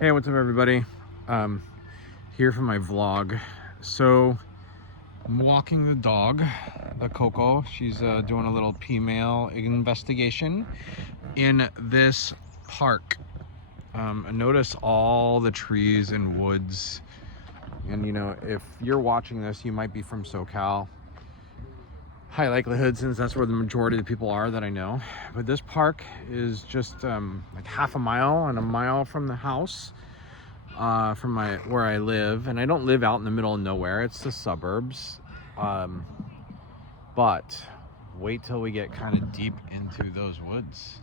Hey, what's up everybody? Here for my vlog. So I'm walking the dog, the Coco. She's doing a little female investigation in this park. And notice all the trees and woods. And you know, if you're watching this, you might be from SoCal. High likelihood, since that's where the majority of the people are that I know. But this park is just like half a mile and a mile from the house, from where I live. And I don't live out in the middle of nowhere, it's the suburbs. But wait till we get kind of deep into those woods.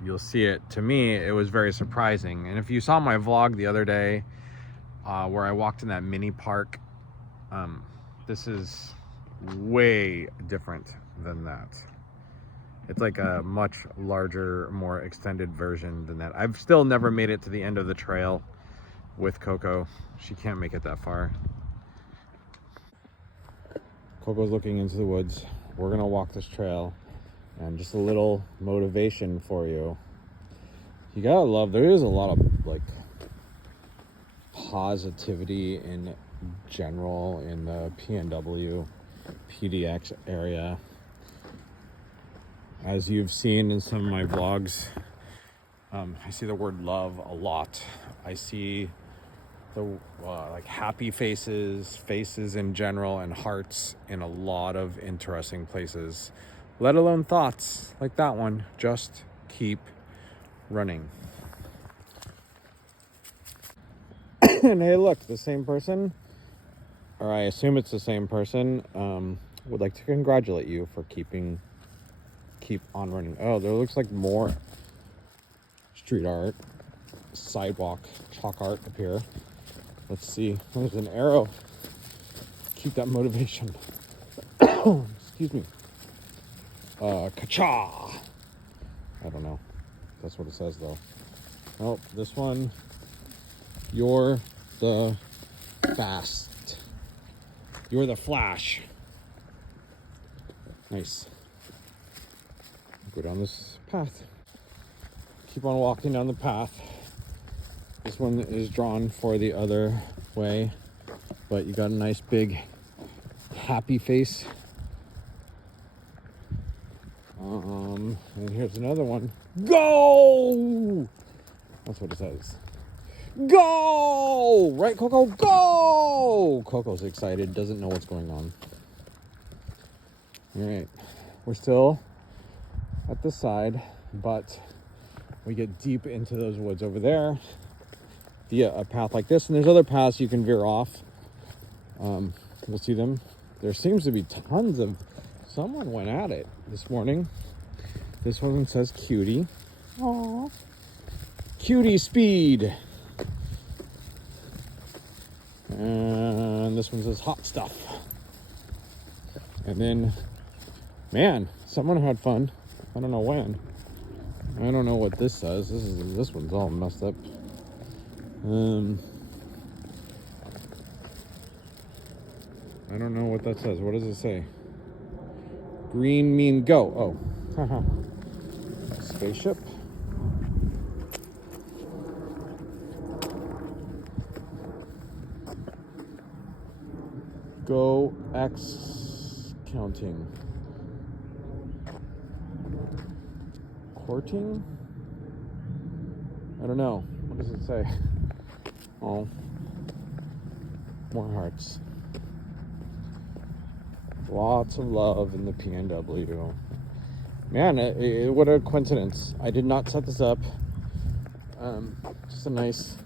You'll see it. To me, it was very surprising. And if you saw my vlog the other day, where I walked in that mini park, this is way different than that. It's like a much larger, more extended version than that. I've still never made it to the end of the trail with Coco. She can't make it that far. Coco's looking into the woods. We're gonna walk this trail, and just a little motivation for you. You gotta love, there is a lot of like positivity in general in the PNW, PDX area. As you've seen in some of my vlogs, I see the word love a lot. I see the like happy faces in general, and hearts in a lot of interesting places, let alone thoughts like that one. Just keep running. And hey, look, the same person, or I assume it's the same person, would like to congratulate you for keep on running. Oh, there looks like more street art, sidewalk chalk art up here. Let's see. There's an arrow. Keep that motivation. Excuse me. Ka-cha! I don't know. That's what it says though. Oh, this one. You're the fast. You're the Flash. Nice. Go down this path. Keep on walking down the path. This one is drawn for the other way, but you got a nice big happy face. And here's another one. Go! That's what it says. Go! Right, Coco? Go! Coco's excited, doesn't know what's going on. All right, we're still at the side, but we get deep into those woods over there via a path like this, and there's other paths you can veer off. We'll see them. There seems to be tons of, someone went at it this morning. This one says cutie. Aww. Cutie speed. And this one says hot stuff. And then, man, someone had fun. I don't know when. I don't know what this says. This one's all messed up. I don't know what that says. What does it say? Green mean go. Oh, haha. Spaceship. Go X counting. Courting? I don't know. What does it say? Oh, more hearts. Lots of love in the PNW. Man, what a coincidence. I did not set this up. Just a nice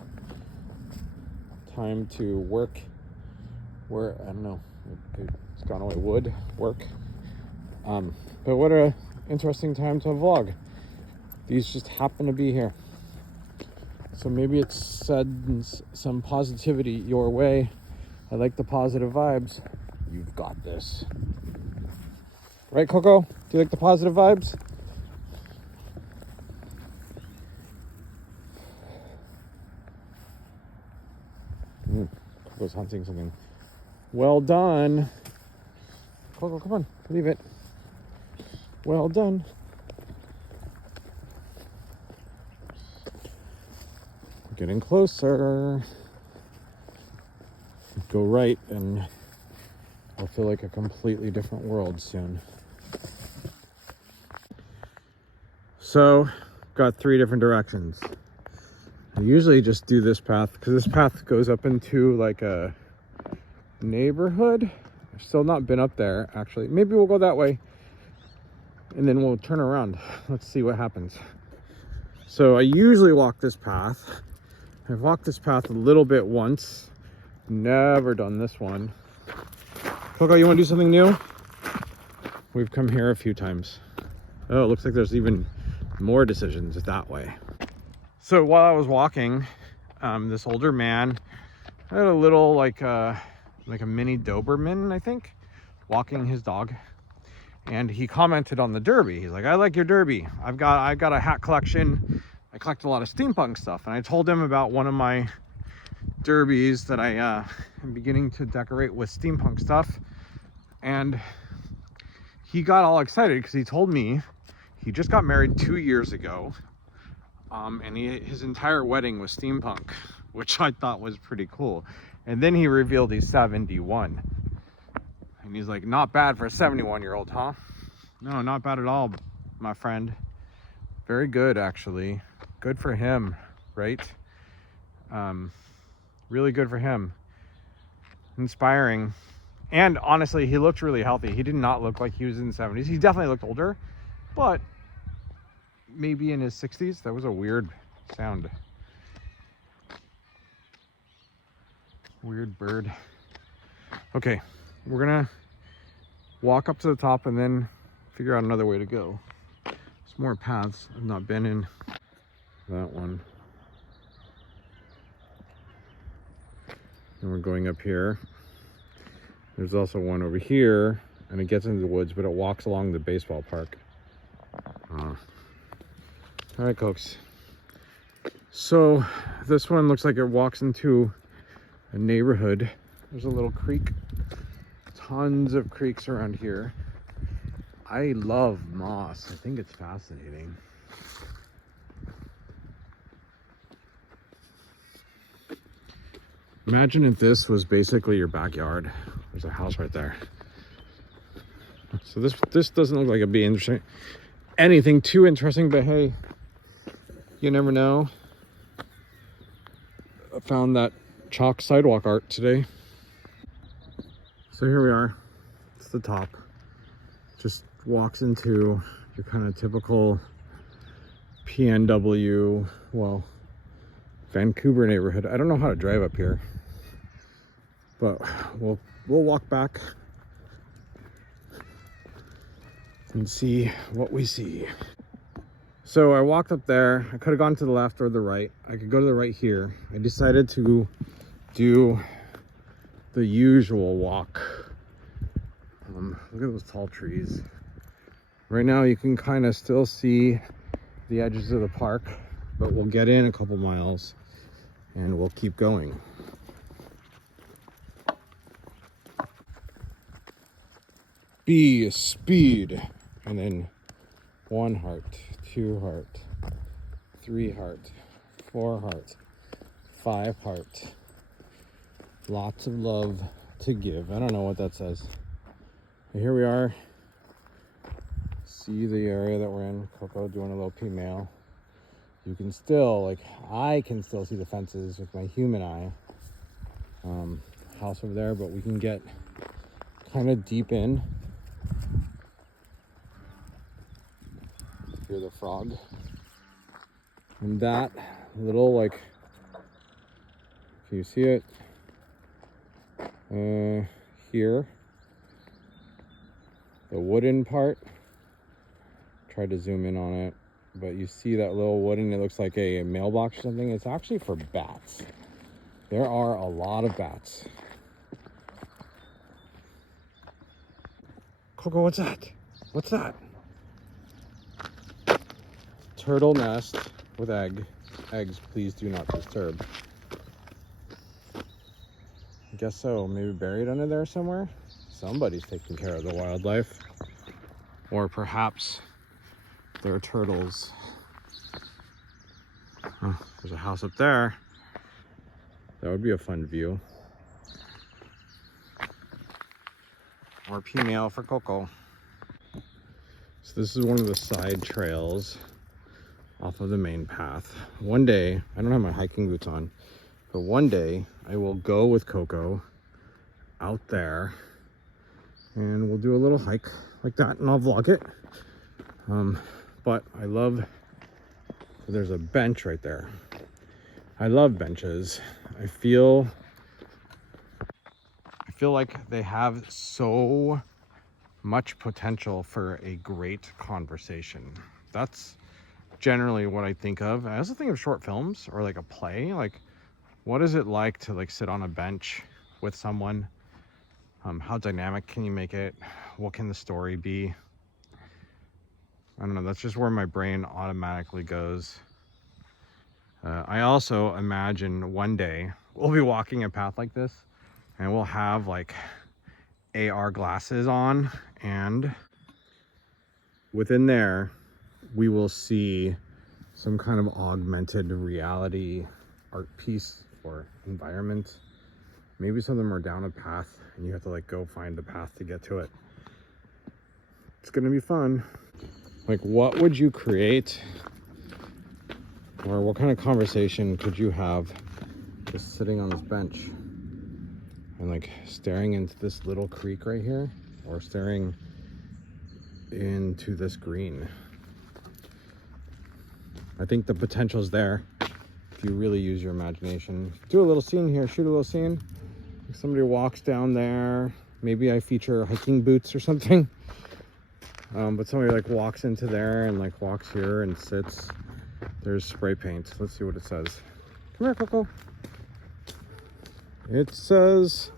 time to work where, I don't know, it's gone away, wood work. But what a interesting time to vlog. These just happen to be here. So maybe it sends some positivity your way. I like the positive vibes. You've got this. Right, Coco? Do you like the positive vibes? Coco's hunting something. Well done. Coco, come on. Leave it. Well done. getting closer. Go right and I'll feel like a completely different world soon. So, got 3 different directions. I usually just do this path because this path goes up into like a neighborhood. I've still not been up there actually. Maybe we'll go that way and then we'll turn around. Let's see what happens. So I usually walk this path. I've walked this path a little bit once. Never done this one. Coco, you want to do something new? We've come here a few times. Oh, it looks like there's even more decisions that way. So while I was walking, this older man had a little like a mini Doberman, I think, walking his dog, and he commented on the Derby. He's like, "I like your Derby. I've got a hat collection. I collect a lot of steampunk stuff." And I told him about one of my Derbies that I am beginning to decorate with steampunk stuff, and he got all excited because he told me he just got married 2 years ago, and his entire wedding was steampunk, which I thought was pretty cool. And then he revealed he's 71, and he's like, "Not bad for a 71-year-old, huh?" No, not bad at all, my friend. Very good, actually. Good for him, right? Really good for him. Inspiring. And honestly, he looked really healthy. He did not look like he was in the 70s. He definitely looked older, but maybe in his 60s. That was a weird sound. Weird bird. Okay, we're gonna walk up to the top and then figure out another way to go. There's more paths I've not been in. That one. And we're going up here. There's also one over here, and it gets into the woods, but it walks along the baseball park. All right, folks. So this one looks like it walks into a neighborhood. There's a little creek. Tons of creeks around here. I love moss. I think it's fascinating. Imagine if this was basically your backyard. There's a house right there. So this doesn't look like it'd be interesting. Anything too interesting, but hey, you never know. I found that chalk sidewalk art today. So here we are. It's the top. Just walks into your kind of typical PNW, well, Vancouver neighborhood. I don't know how to drive up here, but we'll walk back and see what we see. So I walked up there. I could have gone to the left or the right. I could go to the right here. I decided to do the usual walk. Look at those tall trees. Right now you can kind of still see the edges of the park, but we'll get in a couple miles and we'll keep going. B is speed, and then 1 heart, 2 heart, 3 heart, 4 heart, 5 heart. Lots of love to give. I don't know what that says. But here we are. See the area that we're in. Coco doing a little P-mail. You can still, like, I can still see the fences with my human eye. House over there, but we can get kind of deep in. Hear the frog. And that little, like, can you see it? Here. The wooden part. Try to zoom in on it. But you see that little wooden, it looks like a mailbox or something. It's actually for bats. There are a lot of bats. Coco, what's that? What's that? Turtle nest with eggs. Please do not disturb. I guess so. Maybe buried under there somewhere. Somebody's taking care of the wildlife. Or perhaps there are turtles. Oh, there's a house up there. That would be a fun view. More female for Coco. So this is one of the side trails off of the main path. One day, I don't have my hiking boots on, but one day I will go with Coco out there and we'll do a little hike like that and I'll vlog it. But I love, there's a bench right there. I love benches. I feel like they have so much potential for a great conversation. That's generally what I think of. I also think of short films or like a play. Like, what is it like to like sit on a bench with someone? How dynamic can you make it? What can the story be? I don't know, that's just where my brain automatically goes. I also imagine one day we'll be walking a path like this and we'll have like AR glasses on, and within there we will see some kind of augmented reality art piece or environment. Maybe some of them are down a path and you have to like go find the path to get to it. It's gonna be fun. Like, what would you create, or what kind of conversation could you have just sitting on this bench and like staring into this little creek right here, or staring into this green? I think the potential's there if you really use your imagination. Do a little scene here, shoot a little scene. If somebody walks down there, maybe I feature hiking boots or something. But somebody like walks into there and like walks here and sits. There's spray paint. Let's see what it says. Come here, Coco. It says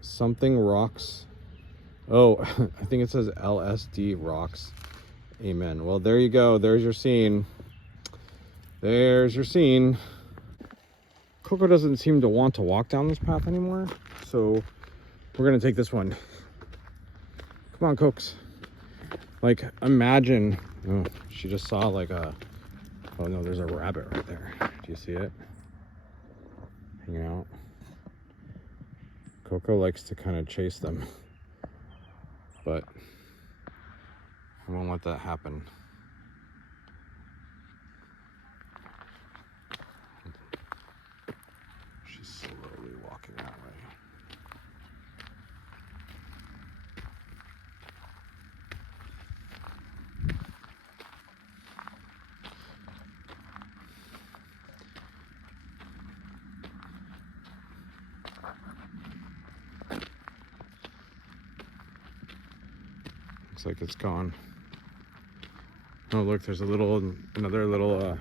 something rocks. Oh, I think it says LSD rocks. Amen. Well, there you go. There's your scene. There's your scene. Coco doesn't seem to want to walk down this path anymore, so we're gonna take this one. Come on, Cokes. Like, imagine, oh, she just saw like a, oh no, there's a rabbit right there. Do you see it? Hanging out. Coco likes to kind of chase them, but I won't let that happen. She's slowly walking that way. Looks like it's gone. Oh look, there's another little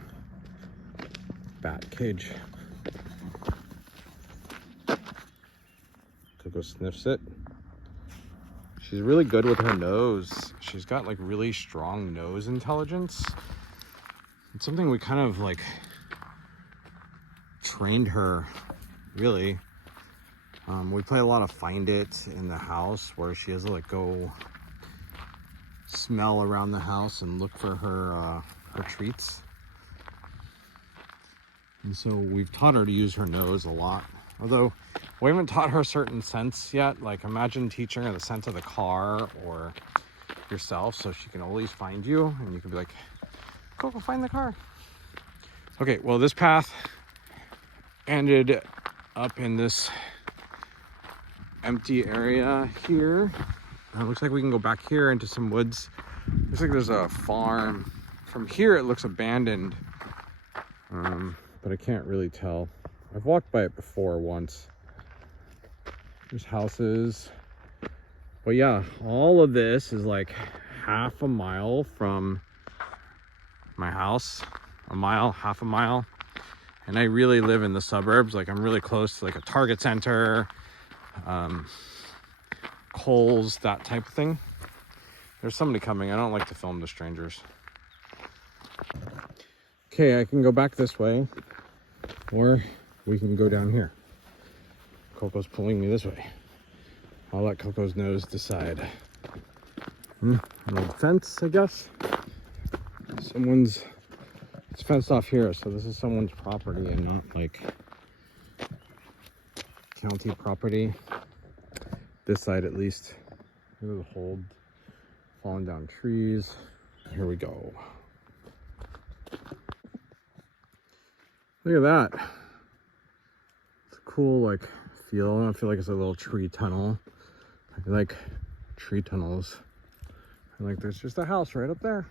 bat cage. Coco sniffs it. She's really good with her nose. She's got like really strong nose intelligence. It's something we kind of like trained her, really. We play a lot of Find It in the house, where she has to like go smell around the house and look for her treats. And so we've taught her to use her nose a lot. Although we haven't taught her a certain sense yet. Like, imagine teaching her the scent of the car or yourself, so she can always find you and you can be like, go find the car. Okay, well, this path ended up in this empty area here. It looks like we can go back here into some woods. Looks like there's a farm. From here it looks abandoned, but I can't really tell. I've walked by it before once. There's houses, but yeah, all of this is like half a mile from my house. A mile, half a mile. And I really live in the suburbs. Like, I'm really close to like a Target center, Kohl's, that type of thing. There's somebody coming. I don't like to film the strangers. Okay, I can go back this way, or we can go down here. Coco's pulling me this way. I'll let Coco's nose decide. An old fence, I guess. Someone's It's fenced off here, so this is someone's property and not like county property. This side at least. Look at the hold. Falling down trees. Here we go. Look at that. It's a cool like feel. I feel like it's a little tree tunnel. I like tree tunnels. And like there's just a house right up there.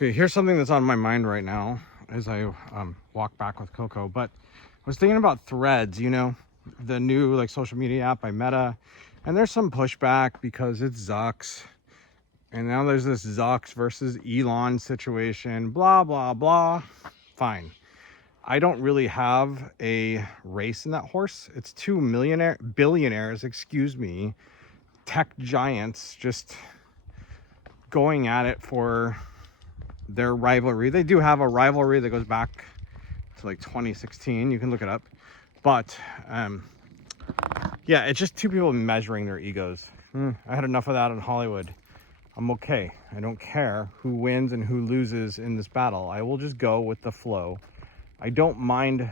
Okay, here's something that's on my mind right now as I walk back with Coco. But I was thinking about Threads, you know, the new like social media app by Meta, and there's some pushback because it's Zucks, and now there's this Zucks versus Elon situation. Blah blah blah. Fine. I don't really have a race in that horse. It's two billionaires, excuse me, tech giants just going at it for their rivalry. They do have a rivalry that goes back to like 2016. You can look it up. But Yeah, it's just two people measuring their egos. I had enough of that in Hollywood. I'm okay. I don't care who wins and who loses in this battle. I will just go with the flow. I don't mind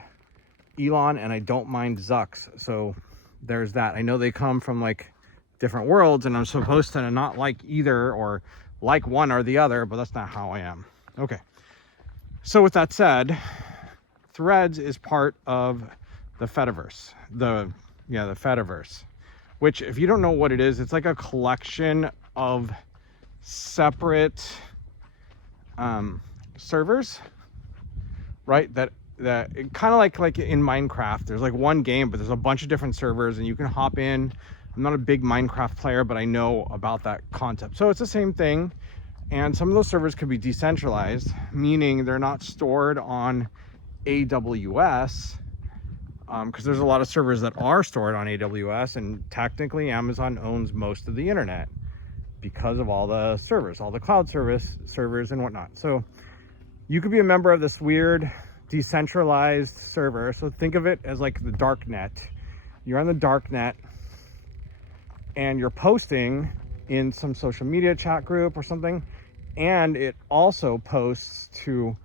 Elon and I don't mind Zucks. So there's that. I know they come from like different worlds and I'm supposed to not like either or like one or the other, but that's not how I am. Okay. So with that said, Threads is part of the Fediverse. The Fediverse, which if you don't know what it is, it's like a collection of separate servers, right? That kind of like in Minecraft, there's like one game, but there's a bunch of different servers and you can hop in. I'm not a big Minecraft player, but I know about that concept. So it's the same thing. And some of those servers could be decentralized, meaning they're not stored on AWS, because there's a lot of servers that are stored on AWS, and technically Amazon owns most of the internet because of all the servers, all the cloud servers and whatnot. So you could be a member of this weird decentralized server. So think of it as like the dark net. You're on the dark net and you're posting in some social media chat group or something, and it also posts to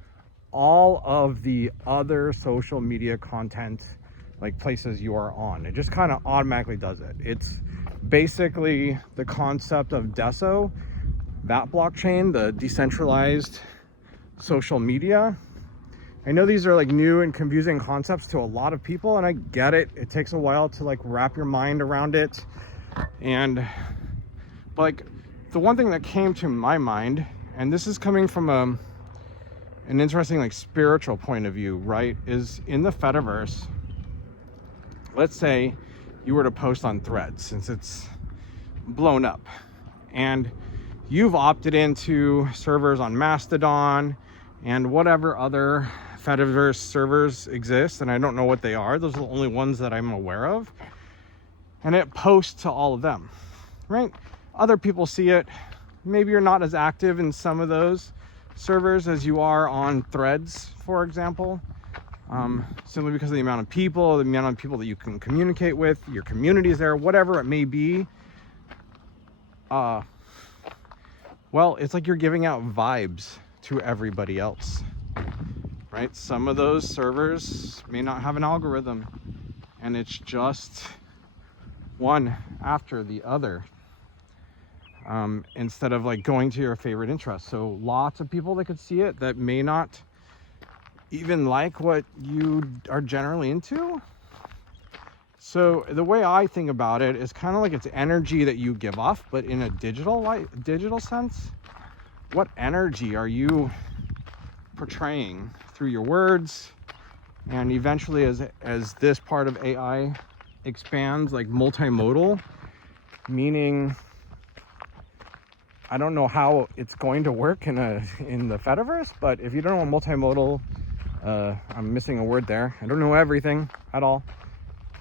all of the other social media content like places you are on. It just kind of automatically does it. It's basically the concept of Deso, that blockchain, the decentralized social media. I know these are like new and confusing concepts to a lot of people, and I get it. It takes a while to like wrap your mind around it. And like the one thing that came to my mind, and this is coming from an interesting like spiritual point of view, right, is in the Fediverse. Let's say you were to post on Threads, since it's blown up, and you've opted into servers on Mastodon and whatever other Fediverse servers exist, and I don't know what they are. Those are the only ones that I'm aware of. And it posts to all of them, right? Other people see it. Maybe you're not as active in some of those servers as you are on Threads, for example. Simply because of the amount of people that you can communicate with, your community is there, whatever it may be. Well, it's like you're giving out vibes to everybody else, right? Some of those servers may not have an algorithm, and it's just one after the other, instead of like going to your favorite interest. So lots of people that could see it that may not even like what you are generally into. So the way I think about it is kind of like it's energy that you give off, but in a digital sense. What energy are you portraying through your words? And eventually, as this part of AI expands, like multimodal, meaning I don't know how it's going to work in the Fediverse, but if you don't know what multimodal, I'm missing a word there. I don't know everything at all.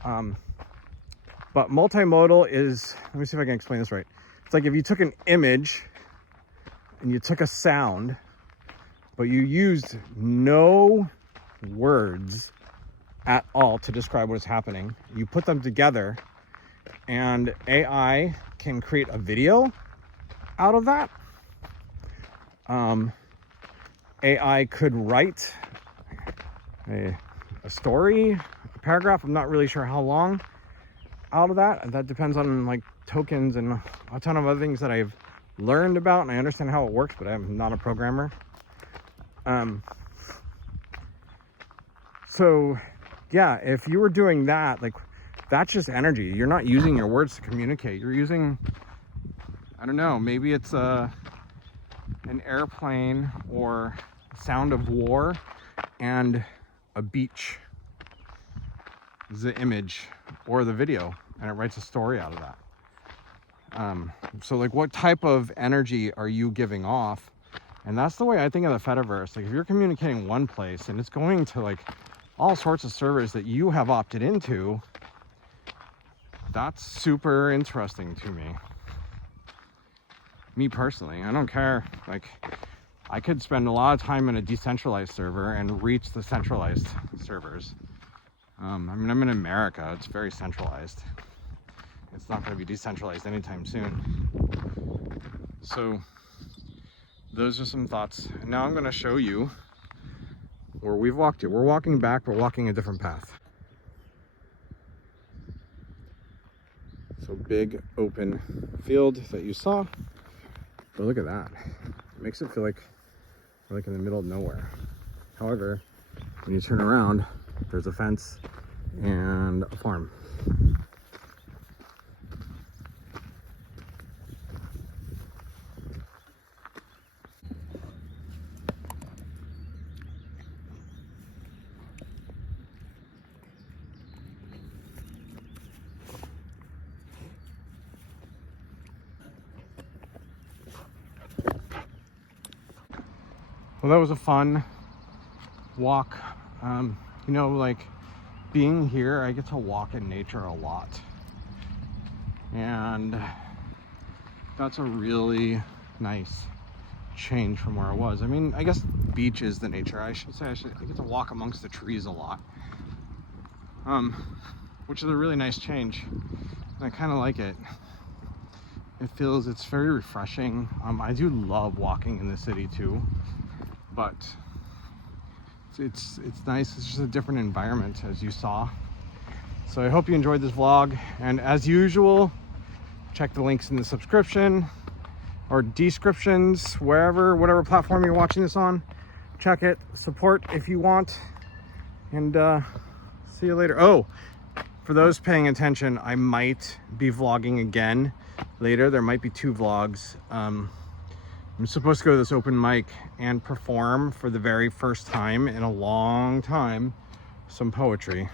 But multimodal is, let me see if I can explain this right. It's like if you took an image and you took a sound, but you used no words at all to describe what is happening. You put them together and AI can create a video out of that. AI could write a story, a paragraph, I'm not really sure how long, out of that. That depends on like tokens and a ton of other things that I've learned about, and I understand how it works, but I'm not a programmer. So yeah, if you were doing that, like that's just energy. You're not using your words to communicate. You're using, I don't know, maybe it's an airplane or sound of war and a beach is the image or the video, and it writes a story out of that. So like what type of energy are you giving off? And that's the way I think of the Fediverse. Like if you're communicating one place and it's going to like all sorts of servers that you have opted into, that's super interesting to me. Me personally, I don't care. Like I could spend a lot of time in a decentralized server and reach the centralized servers. I mean, I'm in America, it's very centralized. not going to be decentralized anytime soon. So those are some thoughts. Now I'm going to show you where we've walked to. We're walking back, we're walking a different path. So big open field that you saw. But look at that. It makes it feel like we're like in the middle of nowhere. However, when you turn around, there's a fence and a farm. Well, that was a fun walk. You know, like being here, I get to walk in nature a lot. And that's a really nice change from where I was. I mean, I guess beach is the nature. I should say I get to walk amongst the trees a lot. Which is a really nice change. And I kind of like it. It's very refreshing. I do love walking in the city too. But it's nice. It's just a different environment, as you saw. So I hope you enjoyed this vlog, and as usual, check the links in the subscription or descriptions, whatever platform you're watching this on. Check it, support if you want, and see you later. Oh, for those paying attention, I might be vlogging again later. There might be 2 vlogs. I'm supposed to go to this open mic and perform for the very first time in a long time some poetry.